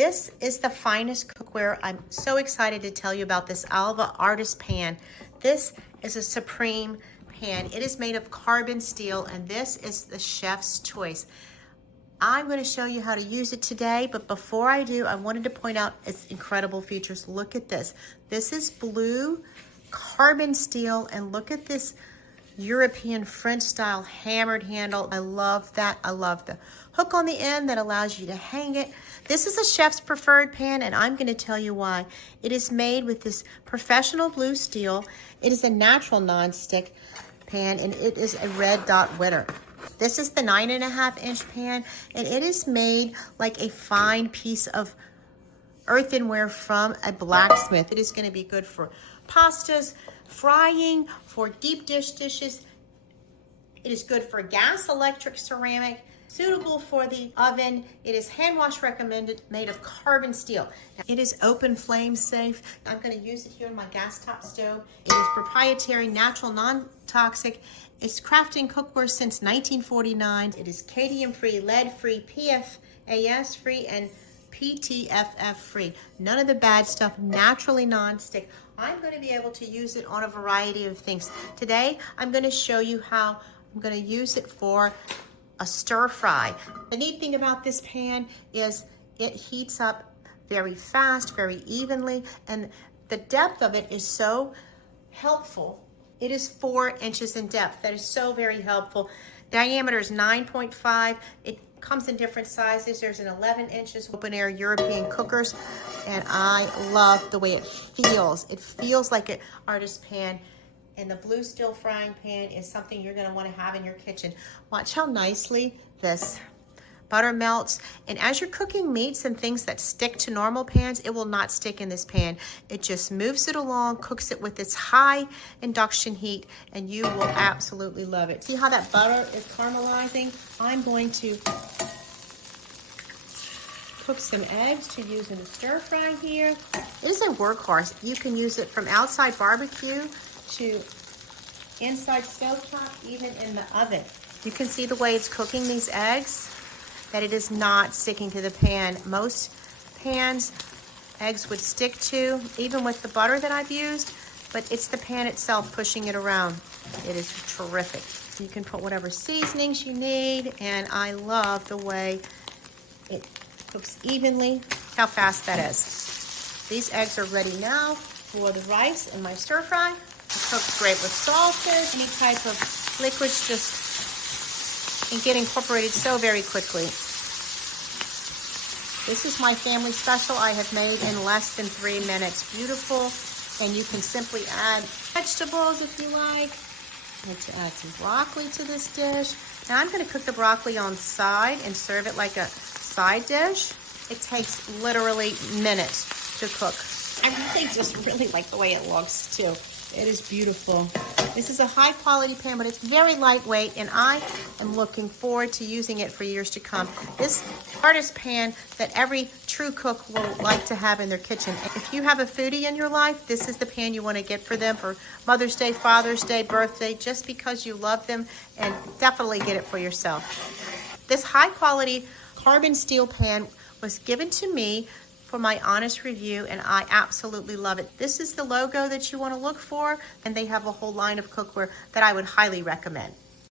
This is the finest cookware. I'm so excited to tell you about this Alva Artist pan. This is a supreme pan. It is made of carbon steel, and this is the chef's choice. I'm going to show you how to use it today, but before I do, I wanted to point out its incredible features. Look at this. This is blue carbon steel, and look at this European French style hammered handle. I love that. I love the hook on the end that allows you to hang it. This is a chef's preferred pan, and I'm going to tell you why. It is made with this professional blue steel. It is a natural non-stick pan, and it is a red dot winner. This is the 9.5-inch pan, and it is made like a fine piece of earthenware from a blacksmith. It is going to be good for pastas, frying, for deep dish dishes. It is good for gas, electric, ceramic, suitable for the oven. It is hand wash recommended, made of carbon steel. It is open flame safe. I'm going to use it here in my gas top stove. It is proprietary, natural, non-toxic. It's crafting cookware since 1949. It is cadmium-free, lead-free, PFAS-free, and PFAS-free. None of the bad stuff, naturally non-stick. I'm going to be able to use it on a variety of things. Today, I'm going to show you how I'm going to use it for a stir fry. The neat thing about this pan is it heats up very fast, very evenly, and the depth of it is so helpful. It is 4 inches in depth. That is so very helpful. Diameter is 9.5. It comes in different sizes. There's an 11 inches open air European cookers, and I love the way it feels. It feels like an artist pan, and the blue steel frying pan is something you're going to want to have in your kitchen. Watch how nicely this butter melts, and as you're cooking meats and things that stick to normal pans, it will not stick in this pan. It just moves it along, cooks it with its high induction heat, and you will absolutely love it. See how that butter is caramelizing? I'm going to cook some eggs to use in the stir fry here. It is a workhorse. You can use it from outside barbecue to inside stovetop, even in the oven. You can see the way it's cooking these eggs, that it is not sticking to the pan. Most pans, eggs would stick to, even with the butter that I've used, but it's the pan itself pushing it around. It is terrific. You can put whatever seasonings you need, and I love the way it cooks evenly. How fast that is. These eggs are ready now for the rice in my stir fry. It cooks great with saltfish, any type of liquids, just and get incorporated so very quickly. This is my family special I have made in less than 3 minutes. Beautiful, and you can simply add vegetables if you like. I'm going to add some broccoli to this dish. Now I'm going to cook the broccoli on the side and serve it like a side dish. It takes literally minutes to cook. I really like the way it looks too. It is beautiful. This is a high quality pan, but it's very lightweight, and I am looking forward to using it for years to come. This artist pan that every true cook will like to have in their kitchen. If you have a foodie in your life, this is the pan you want to get for them for Mother's Day, Father's Day, birthday, just because you love them, and definitely get it for yourself. This high quality carbon steel pan was given to me for my honest review, and I absolutely love it. This is the logo that you want to look for, and they have a whole line of cookware that I would highly recommend.